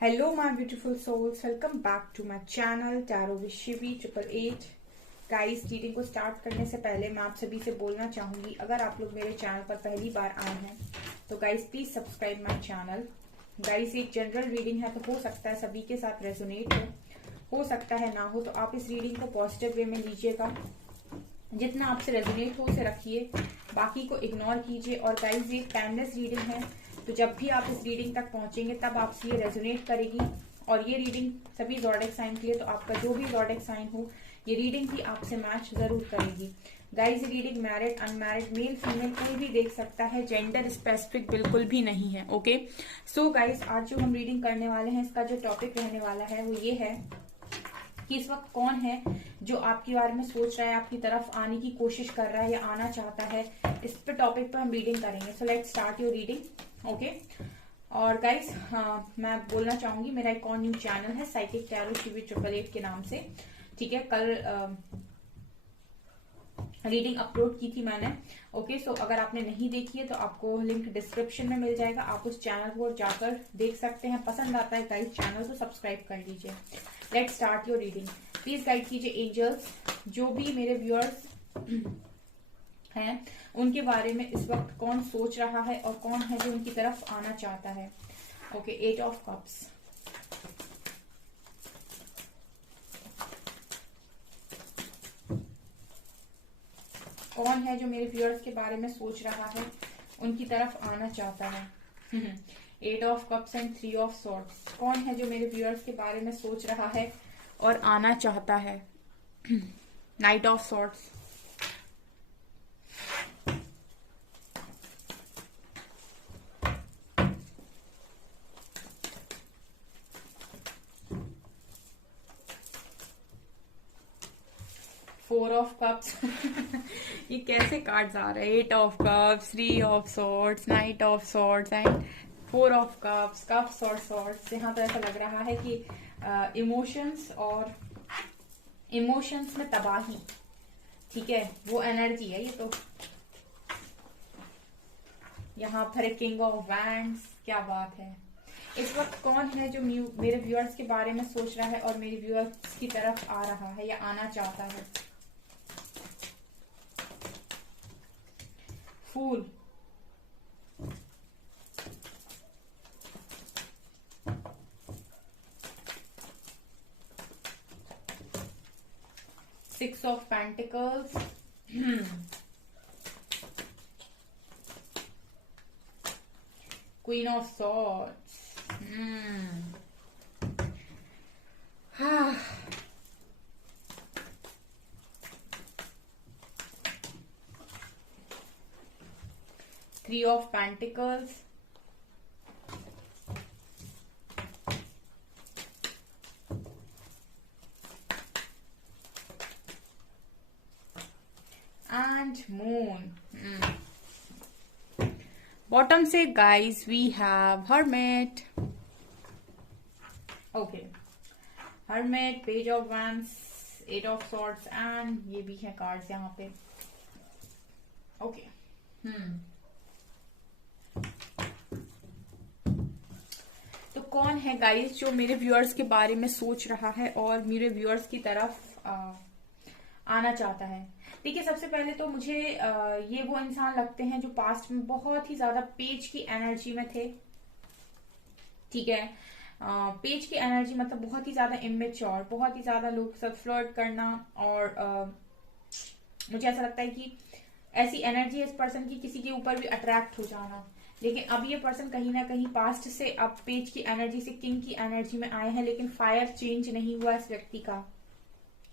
Hello my beautiful souls, welcome back to my channel Tarot with Shivi 888। Guys, reading को start करने से पहले मैं आप सभी से बोलना चाहूंगी, अगर आप लोग मेरे चैनल पर पहली बार आए हैं तो guys please subscribe my channel. Guys, एक जनरल रीडिंग है तो हो सकता है सभी के साथ रेजोनेट हो सकता है ना हो, तो आप इस रीडिंग को पॉजिटिव वे में लीजिएगा। जितना आपसे रेजोनेट हो उसे रखिए, बाकी को इग्नोर कीजिए। और गाइस, ये टाइमलेस रीडिंग है, तो जब भी आप इस रीडिंग तक पहुंचेंगे तब आपसे ये रेजोनेट करेगी। और ये रीडिंग सभी ज़ोडिएक साइन के लिए, तो आपका जो भी ज़ोडिएक साइन हो ये रीडिंग भी आपसे मैच जरूर करेगी। गाइस, ये reading married unmarried male female कोई भी देख सकता है, जेंडर स्पेसिफिक बिल्कुल भी नहीं है। ओके, सो गाइस, आज जो हम रीडिंग करने वाले हैं इसका जो टॉपिक रहने वाला है वो ये है कि इस वक्त कौन है जो आपके बारे में सोच रहा है, आपकी तरफ आने की कोशिश कर रहा है या आना चाहता है। इस पे टॉपिक पर हम रीडिंग करेंगे। So let's start your reading. Okay, और गाइस, मैं बोलना चाहूंगी मेरा एक और न्यू चैनल है साइकिक टैरो शिवी 888 के नाम से। ठीक है, कल रीडिंग अपलोड की थी मैंने। ओके, सो अगर आपने नहीं देखी है तो आपको लिंक डिस्क्रिप्शन में मिल जाएगा, आप उस चैनल को जाकर देख सकते हैं। पसंद आता है गाइस चैनल तो सब्सक्राइब कर लीजिए। Let's start your reading. Please guide कीजिए एंजल्स, जो भी मेरे व्यूअर्स हैं उनके बारे में इस वक्त कौन सोच रहा है और कौन है जो उनकी तरफ आना चाहता है। ओके, 8 ऑफ कप्स, कौन है जो मेरे व्यूअर्स के बारे में सोच रहा है, उनकी तरफ आना चाहता है। 8 of cups and 3 of swords, कौन है जो मेरे व्यूअर्स के बारे में सोच रहा है और आना चाहता है। Night of swords, four of cups ये कैसे कार्ड्स आ रहे हैं। 8 of cups, 3 of swords, night of swords and 4 of cups, cups और सॉर्ड्स। यहाँ पर ऐसा लग रहा है कि इमोशंस और इमोशंस में तबाही, ठीक है, वो एनर्जी है ये। तो यहाँ पर किंग ऑफ वैंड्स, क्या बात है। इस वक्त कौन है जो मेरे व्यूअर्स के बारे में सोच रहा है और मेरे व्यूअर्स की तरफ आ रहा है या आना चाहता है। Fool, six of pentacles, queen of swords, three of pentacles, and moon. Bottom से guys we have hermit. Okay, hermit, page of wands, 8 of swords and ये भी है कार्ड्स यहाँ पे। ओके, तो कौन है गाइस जो मेरे व्यूअर्स के बारे में सोच रहा है और मेरे व्यूअर्स की तरफ आना चाहता है। देखिए, सबसे पहले तो मुझे ये वो इंसान लगते हैं जो पास्ट में बहुत ही ज्यादा पेज की एनर्जी में थे। ठीक है, पेज की एनर्जी मतलब बहुत ही ज्यादा इमेच्योर, बहुत ही ज्यादा लोग सब फ्लर्ट करना, और मुझे ऐसा लगता है कि ऐसी एनर्जी है इस पर्सन की, किसी के ऊपर भी अट्रैक्ट हो जाना। लेकिन अब ये पर्सन कहीं ना कहीं पास्ट से अब पेज की एनर्जी से किंग की एनर्जी में आए हैं, लेकिन फायर चेंज नहीं हुआ इस व्यक्ति का।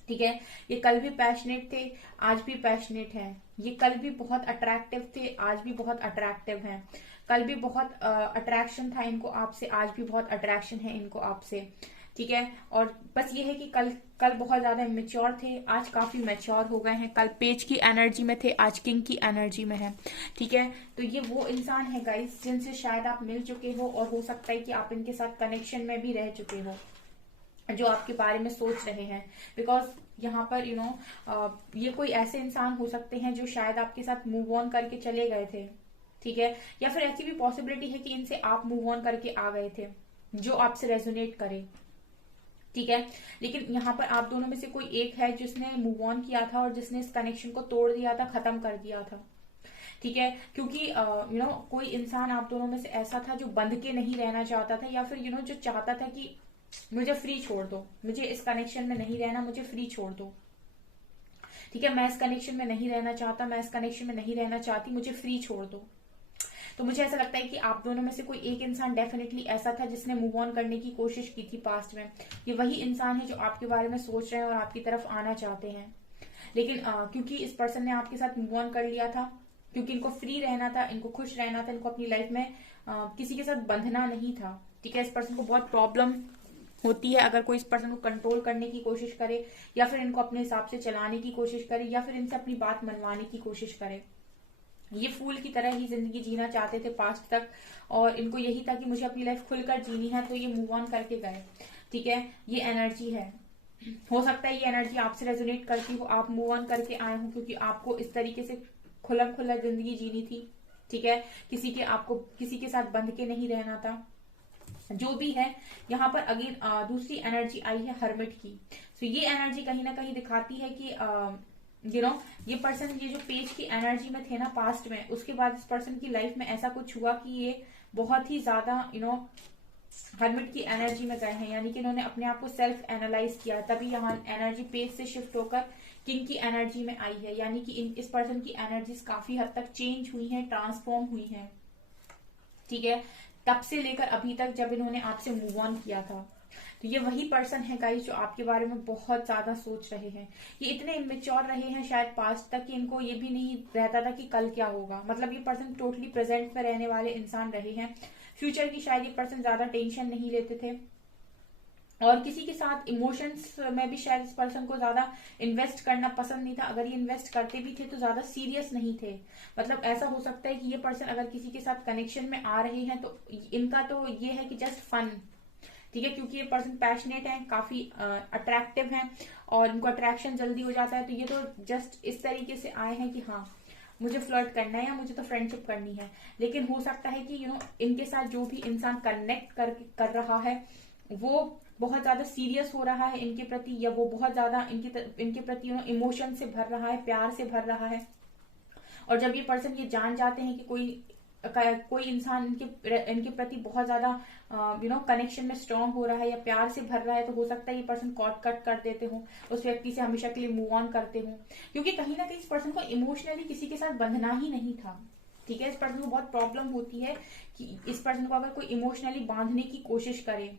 ठीक है, ये कल भी पैशनेट थे, आज भी पैशनेट हैं। ये कल भी बहुत अट्रैक्टिव थे, आज भी बहुत अट्रैक्टिव हैं। कल भी बहुत अट्रैक्शन था इनको आपसे, आज भी बहुत अट्रैक्शन है इनको आपसे। ठीक है, और बस ये है कि कल बहुत ज्यादा इमेच्योर थे, आज काफी मैच्योर हो गए हैं। कल पेज की एनर्जी में थे, आज किंग की एनर्जी में है। ठीक है, तो ये वो इंसान है गाइस जिनसे शायद आप मिल चुके हो, और हो सकता है कि आप इनके साथ कनेक्शन में भी रह चुके हो, जो आपके बारे में सोच रहे हैं। बिकॉज यहाँ पर ये कोई ऐसे इंसान हो सकते हैं जो शायद आपके साथ मूव ऑन करके चले गए थे। ठीक है, या फिर ऐसी भी पॉसिबिलिटी है कि इनसे आप मूव ऑन करके आ गए थे। जो आपसे रेजोनेट करे, ठीक है। लेकिन यहाँ पर आप दोनों में से कोई एक है जिसने मूव ऑन किया था और जिसने इस कनेक्शन को तोड़ दिया था, खत्म कर दिया था, ठीक है। क्योंकि कोई इंसान आप दोनों में से ऐसा था जो बंध के नहीं रहना चाहता था, या फिर जो चाहता था कि मुझे फ्री छोड़ दो, मुझे इस कनेक्शन में नहीं रहना, मुझे फ्री छोड़ दो, ठीक है। मैं इस कनेक्शन में नहीं रहना चाहता, मैं इस कनेक्शन में नहीं रहना चाहती, मुझे फ्री छोड़ दो। तो मुझे ऐसा लगता है कि आप दोनों में से कोई एक इंसान डेफिनेटली ऐसा था जिसने मूव ऑन करने की कोशिश की थी पास्ट में। ये वही इंसान है जो आपके बारे में सोच रहे हैं और आपकी तरफ आना चाहते हैं। लेकिन क्योंकि इस पर्सन ने आपके साथ मूव ऑन कर लिया था, क्योंकि इनको फ्री रहना था, इनको खुश रहना था, इनको अपनी लाइफ में किसी के साथ बंधना नहीं था, ठीक है। इस पर्सन को बहुत प्रॉब्लम होती है अगर कोई इस पर्सन को कंट्रोल करने की कोशिश करे, या फिर इनको अपने हिसाब से चलाने की कोशिश करे, या फिर इनसे अपनी बात मनवाने की कोशिश करे। ये फूल की तरह ही जिंदगी जीना चाहते थे पास्ट तक, और इनको यही था कि मुझे अपनी लाइफ खुलकर जीनी है, तो ये मूव ऑन करके गए, ठीक है। ये एनर्जी है, हो सकता है ये एनर्जी आपसे रेजोनेट करती हो, आप मूव ऑन करके आए हो क्योंकि आपको इस तरीके से खुला खुला जिंदगी जीनी थी, ठीक है। आपको किसी के साथ बंध के नहीं रहना था, जो भी है। यहाँ पर अगेन दूसरी एनर्जी आई है हर्मिट की। तो ये एनर्जी कहीं ना कहीं दिखाती है कि ये पर्सन, ये जो पेज की एनर्जी में थे ना पास्ट में, उसके बाद इस पर्सन की लाइफ में ऐसा कुछ हुआ कि ये बहुत ही ज्यादा हर्मिट की एनर्जी में गए हैं, यानी कि इन्होंने अपने आप को सेल्फ एनालाइज किया, तभी यहाँ एनर्जी पेज से शिफ्ट होकर किंग की एनर्जी में आई है। यानी कि इस पर्सन की एनर्जीज काफी हद तक चेंज हुई हैं, ट्रांसफॉर्म हुई हैं, ठीक है, तब से लेकर अभी तक जब इन्होंने आपसे मूव ऑन किया था। तो ये वही पर्सन है गाइस जो आपके बारे में बहुत ज्यादा सोच रहे हैं। ये इतने इमेच्योर रहे हैं शायद पास्ट तक कि इनको ये भी नहीं रहता था कि कल क्या होगा। मतलब ये पर्सन टोटली प्रेजेंट में रहने वाले इंसान रहे हैं। फ्यूचर की शायद ये पर्सन ज्यादा टेंशन नहीं लेते थे, और किसी के साथ इमोशंस में भी शायद इस पर्सन को ज्यादा इन्वेस्ट करना पसंद नहीं था। अगर ये इन्वेस्ट करते भी थे तो ज्यादा सीरियस नहीं थे। मतलब ऐसा हो सकता है कि ये पर्सन अगर किसी के साथ कनेक्शन में आ रहे हैं तो इनका तो ये है कि जस्ट फन, ठीक है, क्योंकि ये पर्सन पैशनेट है, काफी अट्रैक्टिव है और इनको अट्रैक्शन जल्दी हो जाता है। तो ये तो जस्ट इस तरीके से आए हैं कि हाँ मुझे फ्लर्ट करना है या मुझे तो फ्रेंडशिप करनी है। लेकिन हो सकता है कि इनके साथ जो भी इंसान कनेक्ट कर रहा है वो बहुत ज्यादा सीरियस हो रहा है इनके प्रति, या वो बहुत ज्यादा इनके प्रति इमोशन से भर रहा है, प्यार से भर रहा है। और जब ये पर्सन ये जान जाते हैं कि कोई इंसान इनके प्रति बहुत ज्यादा कनेक्शन में स्ट्रांग हो रहा है या प्यार से भर रहा है, तो हो सकता है ये पर्सन कॉट कट कर देते हो, उस व्यक्ति से हमेशा के लिए मूव ऑन करते हो, क्योंकि कहीं ना कहीं इस पर्सन को इमोशनली किसी के साथ बंधना ही नहीं था, ठीक है। इस पर्सन को बहुत प्रॉब्लम होती है कि इस पर्सन को अगर कोई इमोशनली बांधने की कोशिश करे,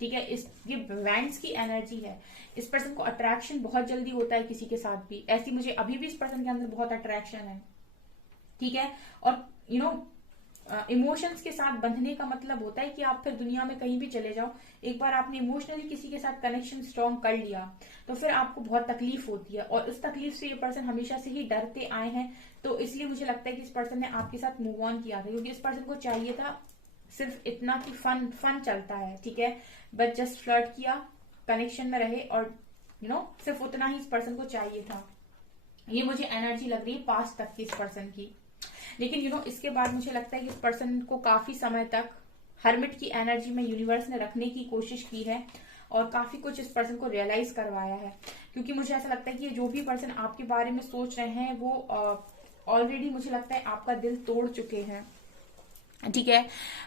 ठीक है। ये वैंड्स की एनर्जी है। इस पर्सन को अट्रैक्शन बहुत जल्दी होता है किसी के साथ भी, ऐसी मुझे अभी भी इस पर्सन के अंदर बहुत अट्रैक्शन है, ठीक है। और इमोशंस के साथ बंधने का मतलब होता है कि आप फिर दुनिया में कहीं भी चले जाओ, एक बार आपने इमोशनली किसी के साथ कनेक्शन स्ट्रॉन्ग कर लिया तो फिर आपको बहुत तकलीफ होती है, और उस तकलीफ से ये पर्सन हमेशा से ही डरते आए हैं। तो इसलिए मुझे लगता है कि इस पर्सन ने आपके साथ मूव ऑन किया था, क्योंकि इस पर्सन को चाहिए था सिर्फ इतना कि फन चलता है, ठीक है, बस जस्ट फ्लर्ट किया, कनेक्शन में रहे, और सिर्फ उतना ही इस पर्सन को चाहिए था। ये मुझे एनर्जी लग रही है पास्ट तक की इस पर्सन की। लेकिन इसके बाद मुझे लगता है कि इस पर्सन को काफी समय तक हर्मिट की एनर्जी में यूनिवर्स ने रखने की कोशिश की है, और काफी कुछ इस पर्सन को रियलाइज करवाया है। क्योंकि मुझे ऐसा लगता है कि ये जो भी पर्सन आपके बारे में सोच रहे हैं वो ऑलरेडी मुझे लगता है आपका दिल तोड़ चुके हैं, ठीक है।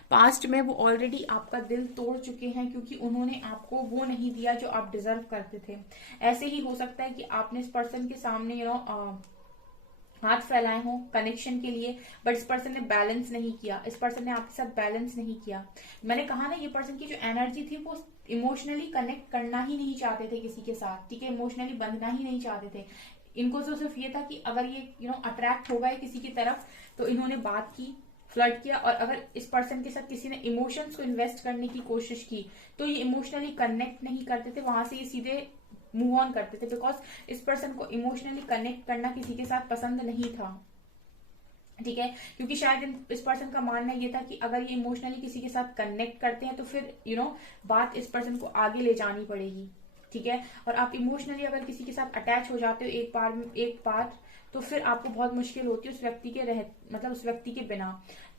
पास्ट में वो ऑलरेडी आपका दिल तोड़ चुके हैं, क्योंकि उन्होंने आपको वो नहीं दिया जो आप डिजर्व करते थे। ऐसे ही हो सकता है कि आपने इस पर्सन के सामने हाथ फैलाए हों कनेक्शन के लिए, बट इस पर्सन ने बैलेंस नहीं किया, इस पर्सन ने आपके साथ बैलेंस नहीं किया। मैंने कहा ना, ये पर्सन की जो एनर्जी थी वो इमोशनली कनेक्ट करना ही नहीं चाहते थे किसी के साथ, ठीक है, इमोशनली बंधना ही नहीं चाहते थे। इनको तो सिर्फ ये था कि अगर ये अट्रैक्ट हो गए किसी की तरफ तो इन्होंने बात की, फ्लर्ट किया, और अगर इस पर्सन के साथ किसी ने इमोशंस को इन्वेस्ट करने की कोशिश की तो ये इमोशनली कनेक्ट नहीं करते थे, वहां से ये सीधे मूव ऑन करते थे, बिकॉज इस पर्सन को इमोशनली कनेक्ट करना किसी के साथ पसंद नहीं था, ठीक है। क्योंकि शायद इस पर्सन का मानना ये था कि अगर ये इमोशनली किसी के साथ कनेक्ट करते हैं तो फिर बात इस पर्सन को आगे ले जानी पड़ेगी, ठीक है। और आप इमोशनली अगर किसी के साथ अटैच हो जाते हो एक बार तो फिर आपको बहुत मुश्किल होती है उस व्यक्ति के मतलब उस व्यक्ति के बिना।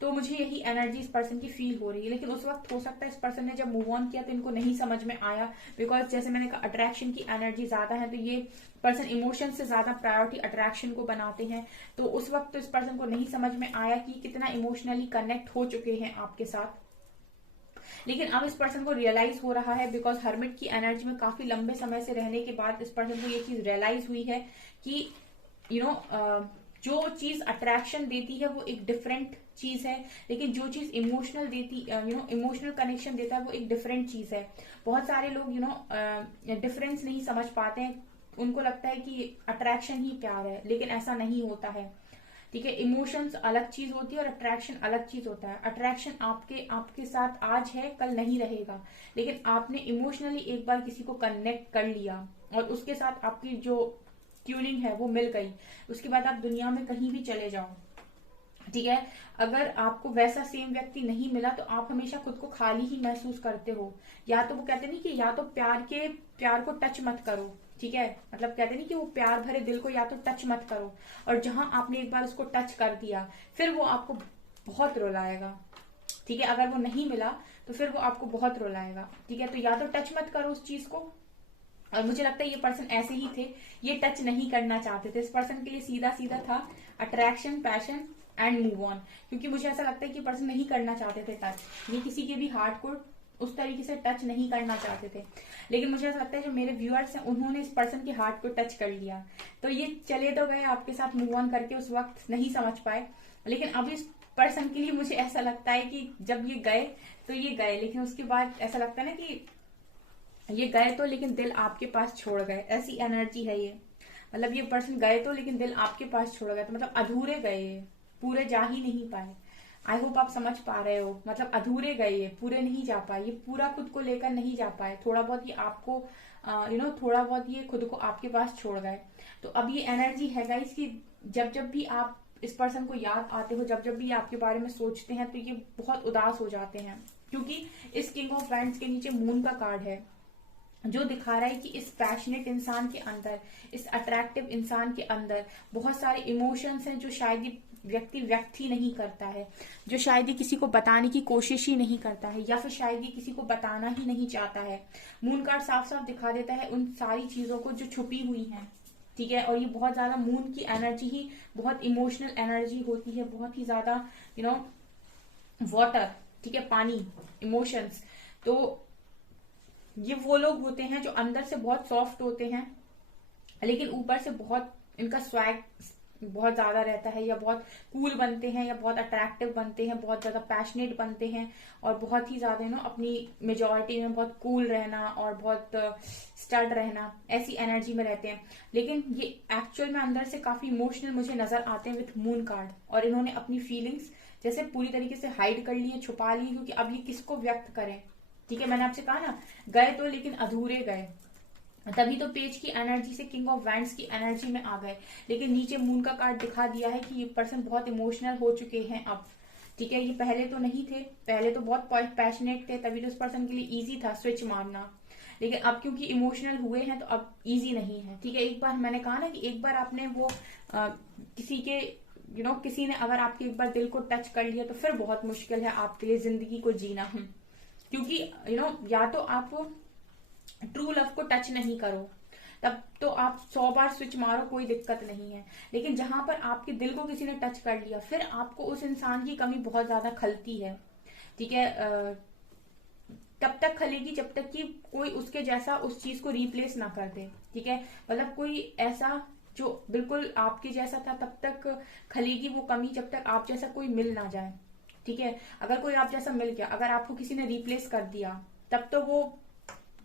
तो मुझे यही एनर्जी इस पर्सन की फील हो रही है। लेकिन उस वक्त हो सकता है इस पर्सन ने जब मूव ऑन किया तो इनको नहीं समझ में आया, बिकॉज जैसे मैंने कहा अट्रैक्शन की एनर्जी ज्यादा है, तो ये पर्सन इमोशन से ज्यादा प्रायोरिटी अट्रैक्शन को बनाते हैं। तो उस वक्त तो इस पर्सन को नहीं समझ में आया कि कितना इमोशनली कनेक्ट हो चुके हैं आपके साथ। लेकिन अब इस पर्सन को रियलाइज हो रहा है, बिकॉज हर्मिट की एनर्जी में काफी लंबे समय से रहने के बाद इस पर्सन को ये चीज रियलाइज हुई है कि जो चीज अट्रैक्शन देती है वो एक डिफरेंट चीज है, लेकिन जो चीज इमोशनल देती इमोशनल कनेक्शन देता है वो एक डिफरेंट चीज है। बहुत सारे लोग डिफरेंस नहीं समझ पाते हैं, उनको लगता है कि अट्रैक्शन ही प्यार है, लेकिन ऐसा नहीं होता है। ठीक है, इमोशंस अलग चीज होती है और अट्रैक्शन अलग चीज होता है। अट्रैक्शन आपके साथ आज है, कल नहीं रहेगा, लेकिन आपने इमोशनली एक बार किसी को कनेक्ट कर लिया और उसके साथ आपकी जो ट्यूनिंग है वो मिल गई, उसके बाद आप दुनिया में कहीं भी चले जाओ, ठीक है, अगर आपको वैसा सेम व्यक्ति नहीं मिला तो आप हमेशा खुद को खाली ही महसूस करते हो। या तो वो कहते नहीं कि या तो प्यार को टच मत करो, ठीक है, मतलब कहते नहीं कि वो प्यार भरे दिल को या तो टच मत करो, और जहां आपने एक बार उसको टच कर दिया फिर वो आपको बहुत रुलाएगा। ठीक है, अगर वो नहीं मिला तो फिर वो आपको बहुत रुलाएगा। ठीक है, तो या तो टच मत करो उस चीज को। और मुझे लगता है ये पर्सन ऐसे ही थे, ये टच नहीं करना चाहते थे। इस पर्सन के लिए सीधा सीधा था attraction, passion and move on, क्योंकि मुझे ऐसा लगता है कि पर्सन नहीं करना चाहते थे टच, ये किसी के भी हार्ट को उस तरीके से टच नहीं करना चाहते थे। लेकिन मुझे ऐसा लगता है जो मेरे व्यूअर्स हैं उन्होंने इस पर्सन के हार्ट को टच कर लिया, तो ये चले तो गए आपके साथ मूव ऑन करके, उस वक्त नहीं समझ पाए। लेकिन अब इस पर्सन के लिए मुझे ऐसा लगता है कि जब ये गए तो ये गए, लेकिन उसके बाद ऐसा लगता है ना कि ये गए तो लेकिन दिल आपके पास छोड़ गए, ऐसी एनर्जी है ये। मतलब ये पर्सन गए तो लेकिन दिल आपके पास छोड़ गए, तो मतलब अधूरे गए, पूरे जा ही नहीं पाए। आई होप आप समझ पा रहे हो, मतलब अधूरे गए, ये पूरे नहीं जा पाए, ये पूरा खुद को लेकर नहीं जा पाए, थोड़ा बहुत ये आपको थोड़ा बहुत ये खुद को आपके पास छोड़ गए। तो अब ये एनर्जी है गाइस कि जब जब भी आप इस पर्सन को याद आते हो, जब जब भी आपके बारे में सोचते हैं तो ये बहुत उदास हो जाते हैं, क्योंकि इस किंग ऑफ वैंड्स के नीचे मून का कार्ड है, जो दिखा रहा है कि इस पैशनेट इंसान के अंदर, इस अट्रैक्टिव इंसान के अंदर बहुत सारे इमोशंस हैं जो शायद ये व्यक्ति व्यक्त ही नहीं करता है, जो शायद ये किसी को बताने की कोशिश ही नहीं करता है, या फिर शायद ये किसी को बताना ही नहीं चाहता है। मून कार्ड साफ साफ दिखा देता है उन सारी चीजों को जो छुपी हुई हैं। ठीक है, और ये बहुत ज्यादा मून की एनर्जी ही बहुत इमोशनल एनर्जी होती है, बहुत ही ज्यादा वाटर, ठीक है, पानी, इमोशंस। तो ये वो लोग होते हैं जो अंदर से बहुत सॉफ्ट होते हैं, लेकिन ऊपर से बहुत इनका स्वैग बहुत ज्यादा रहता है, या बहुत कूल बनते हैं, या बहुत अट्रैक्टिव बनते हैं, बहुत ज्यादा पैशनेट बनते हैं, और बहुत ही ज्यादा अपनी मेजोरिटी में बहुत कूल रहना और बहुत स्टड रहना, ऐसी एनर्जी में रहते हैं। लेकिन ये एक्चुअल में अंदर से काफी इमोशनल मुझे नजर आते हैं विथ मून कार्ड, और इन्होंने अपनी फीलिंग्स जैसे पूरी तरीके से हाइड कर ली है, छुपा ली, क्योंकि अब ये किसको व्यक्त करें। ठीक है, मैंने आपसे कहा ना, गए तो लेकिन अधूरे गए, तभी तो पेज की एनर्जी से किंग ऑफ वैंड्स की एनर्जी में आ गए। लेकिन नीचे मून का कार्ड दिखा दिया है कि ये पर्सन बहुत इमोशनल हो चुके हैं अब। ठीक है, ये पहले तो नहीं थे, पहले तो बहुत पैशनेट थे, तभी तो इस पर्सन के लिए इजी था स्विच मारना, लेकिन अब क्योंकि इमोशनल हुए हैं तो अब इजी नहीं है। ठीक है, एक बार मैंने कहा ना कि एक बार आपने वो किसी के किसी ने अगर आपके एक बार दिल को टच कर लिया तो फिर बहुत मुश्किल है आपके लिए जिंदगी को जीना। क्योंकि या तो आप ट्रू लव को टच नहीं करो, तब तो आप 100 बार स्विच मारो, कोई दिक्कत नहीं है। लेकिन जहां पर आपके दिल को किसी ने टच कर लिया, फिर आपको उस इंसान की कमी बहुत ज्यादा खलती है। ठीक है, तब तक खलेगी जब तक कि कोई उसके जैसा उस चीज को रिप्लेस ना कर दे। ठीक है, मतलब कोई ऐसा जो बिल्कुल आपके जैसा था तब तक खलेगी वो कमी, जब तक आप जैसा कोई मिल ना जाए। ठीक है, अगर कोई आप जैसा मिल गया, अगर आपको किसी ने रिप्लेस कर दिया, तब तो वो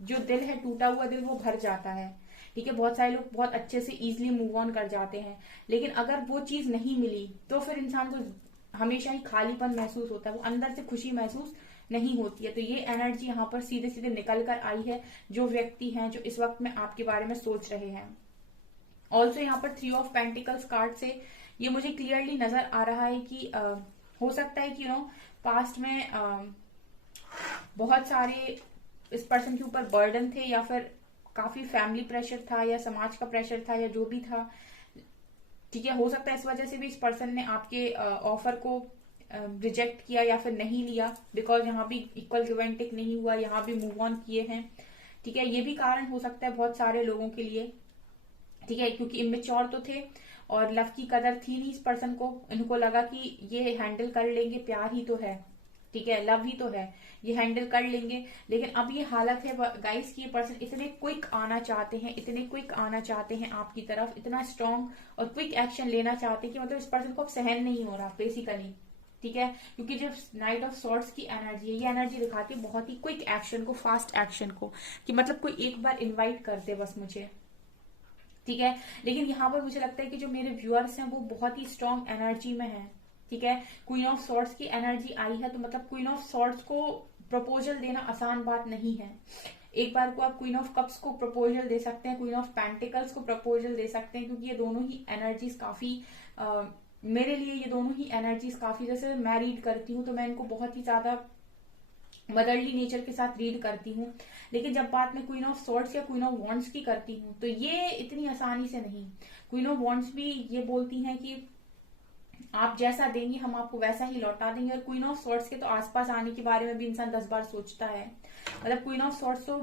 जो दिल है, टूटा हुआ दिल, वो भर जाता है। ठीक है, बहुत सारे लोग बहुत अच्छे से इजीली मूव ऑन कर जाते हैं, लेकिन अगर वो चीज नहीं मिली तो फिर इंसान को हमेशा ही खालीपन महसूस होता है, वो अंदर से खुशी महसूस नहीं होती है। तो ये एनर्जी यहाँ पर सीधे सीधे निकल कर आई है, जो व्यक्ति हैं जो इस वक्त में आपके बारे में सोच रहे हैं। ऑल्सो यहाँ पर 3 ऑफ पेंटिकल्स कार्ड से ये मुझे क्लियरली नजर आ रहा है कि हो सकता है कि पास्ट में बहुत सारे इस पर्सन के ऊपर बर्डन थे, या फिर काफी फैमिली प्रेशर था या समाज का प्रेशर था या जो भी था, ठीक है, हो सकता है इस वजह से भी इस पर्सन ने आपके ऑफर को रिजेक्ट किया या फिर नहीं लिया, बिकॉज यहाँ भी इक्वल गिव एंड टेक नहीं हुआ, यहाँ भी मूव ऑन किए हैं, ठीक है। ये भी कारण हो सकता है बहुत सारे लोगों के लिए, ठीक है, क्योंकि इमेच्योर तो थे और लव की कदर थी नहीं इस पर्सन को, इनको लगा कि ये हैंडल कर लेंगे, प्यार ही तो है, ठीक है, लव ही तो है, ये हैंडल कर लेंगे। लेकिन अब ये हालत है गाइस कि ये पर्सन इतने क्विक आना चाहते हैं, इतने क्विक आना चाहते हैं आपकी तरफ, इतना स्ट्रांग और क्विक एक्शन लेना चाहते हैं कि मतलब इस पर्सन को अब सहन नहीं हो रहा बेसिकली, ठीक है। क्योंकि जब नाइट ऑफ सॉर्ट्स की एनर्जी है, ये एनर्जी दिखाती है बहुत ही क्विक एक्शन को, फास्ट एक्शन को, कि मतलब कोई एक बार इन्वाइट कर दे बस मुझे, ठीक है। लेकिन यहाँ पर मुझे लगता है कि जो मेरे व्यूअर्स हैं वो बहुत ही स्ट्रांग एनर्जी में हैं, ठीक है। क्वीन ऑफ सॉर्ड्स की एनर्जी आई है तो मतलब क्वीन ऑफ सॉर्ड्स को प्रपोजल देना आसान बात नहीं है। एक बार को आप क्वीन ऑफ कप्स को प्रपोजल दे सकते हैं, क्वीन ऑफ पेंटिकल्स को प्रपोजल दे सकते हैं, क्योंकि ये दोनों ही एनर्जीज काफी मेरे लिए ये दोनों ही एनर्जीज काफी, जैसे मैं रीड करती हूँ तो मैं इनको बहुत ही ज्यादा मदरली नेचर के साथ रीड करती हूँ। लेकिन जब बात मैं क्वीन ऑफ सॉर्ड्स या क्वीन ऑफ वॉन्ड्स की करती हूँ तो ये इतनी आसानी से नहीं। क्वीन ऑफ वॉन्ड्स भी ये बोलती हैं कि आप जैसा देंगे हम आपको वैसा ही लौटा देंगे, और क्वीन ऑफ सॉर्ड्स के तो आसपास आने के बारे में भी इंसान 10 बार सोचता है। मतलब क्वीन ऑफ सॉर्ड्स तो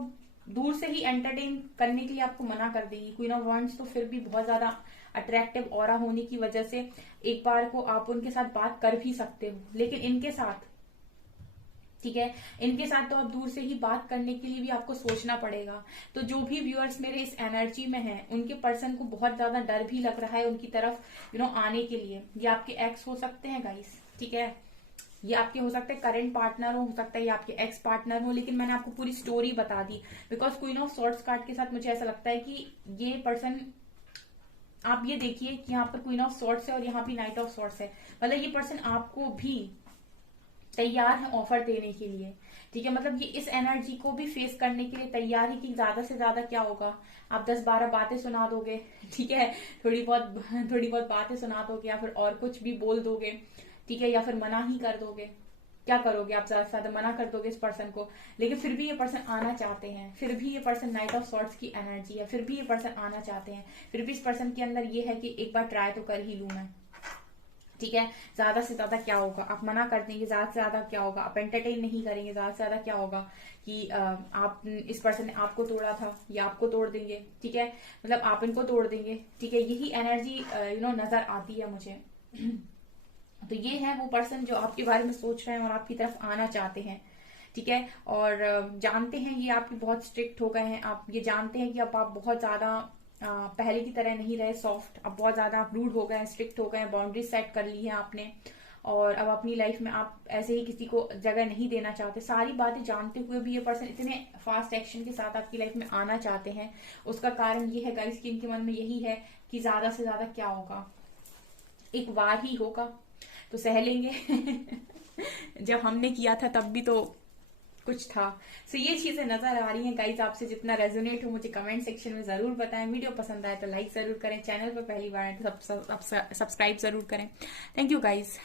दूर से ही एंटरटेन करने के लिए आपको मना कर देगी, क्वीन ऑफ वॉन्ड्स तो फिर भी बहुत ज्यादा अट्रैक्टिव ऑरा होने की वजह से एक बार को आप उनके साथ बात कर भी सकते हो। लेकिन इनके साथ, ठीक है, इनके साथ तो आप दूर से ही बात करने के लिए भी आपको सोचना पड़ेगा। तो जो भी व्यूअर्स मेरे इस एनर्जी में हैं उनके पर्सन को बहुत ज्यादा डर भी लग रहा है उनकी तरफ आने के लिए। ये आपके एक्स हो सकते हैं गाइस, ठीक है, ये आपके हो सकते हैं करंट पार्टनर हो सकता है ये आपके एक्स पार्टनर हो। लेकिन मैंने आपको पूरी स्टोरी बता दी, because queen of swords card के साथ मुझे ऐसा लगता है कि ये पर्सन, आप ये देखिए कि यहाँ पर क्वीन ऑफ सॉर्ड्स है और यहाँ भी नाइट ऑफ सॉर्ड्स है, मतलब ये पर्सन आपको भी तैयार है ऑफर देने के लिए, ठीक है। मतलब ये इस एनर्जी को भी फेस करने के लिए तैयार है कि ज्यादा से ज्यादा क्या होगा, आप 10-12 बातें सुना दोगे, ठीक है, थोड़ी बहुत बातें सुना दोगे या फिर और कुछ भी बोल दोगे, ठीक है, या फिर मना ही कर दोगे। क्या करोगे आप, ज्यादा से ज्यादा मना कर दोगे इस पर्सन को। लेकिन फिर भी ये पर्सन आना चाहते हैं, फिर भी ये पर्सन नाइट ऑफ सॉर्ड्स की एनर्जी है, फिर भी ये पर्सन आना चाहते हैं, फिर भी इस पर्सन के अंदर ये है कि एक बार ट्राई तो कर ही लूं मैं, ठीक है। ज्यादा से ज्यादा क्या होगा, आप मना कर देंगे, ज्यादा से ज्यादा क्या होगा, आप एंटरटेन नहीं करेंगे, ज्यादा से ज्यादा क्या होगा कि आप, इस पर्सन ने आपको तोड़ा था या आपको तोड़ देंगे, ठीक है, मतलब आप इनको तोड़ देंगे, ठीक है। यही एनर्जी नजर आती है मुझे। तो ये है वो पर्सन जो आपके बारे में सोच रहे हैं और आपकी तरफ आना चाहते हैं, ठीक है। और जानते हैं ये आपके बहुत स्ट्रिक्ट हो गए हैं, आप ये जानते हैं कि अब आप बहुत ज्यादा पहले की तरह नहीं रहे सॉफ्ट, अब बहुत ज्यादा आप रूड हो गए हैं, स्ट्रिक्ट हो गए हैं, बाउंड्रीज सेट कर ली है आपने, और अब अपनी लाइफ में आप ऐसे ही किसी को जगह नहीं देना चाहते। सारी बातें जानते हुए भी ये पर्सन इतने फास्ट एक्शन के साथ आपकी लाइफ में आना चाहते हैं। उसका कारण ये है गाइस कि इनके मन में यही है कि ज्यादा से ज्यादा क्या होगा, एक बार ही होगा तो सह लेंगे। जब हमने किया था तब भी तो कुछ था। सो ये चीजें नजर आ रही हैं गाइज, आपसे जितना रेजोनेट हो मुझे कमेंट सेक्शन में जरूर बताएं। वीडियो पसंद आए तो लाइक जरूर करें, चैनल पर पहली बार आए तो सब्सक्राइब जरूर करें। Thank you guys.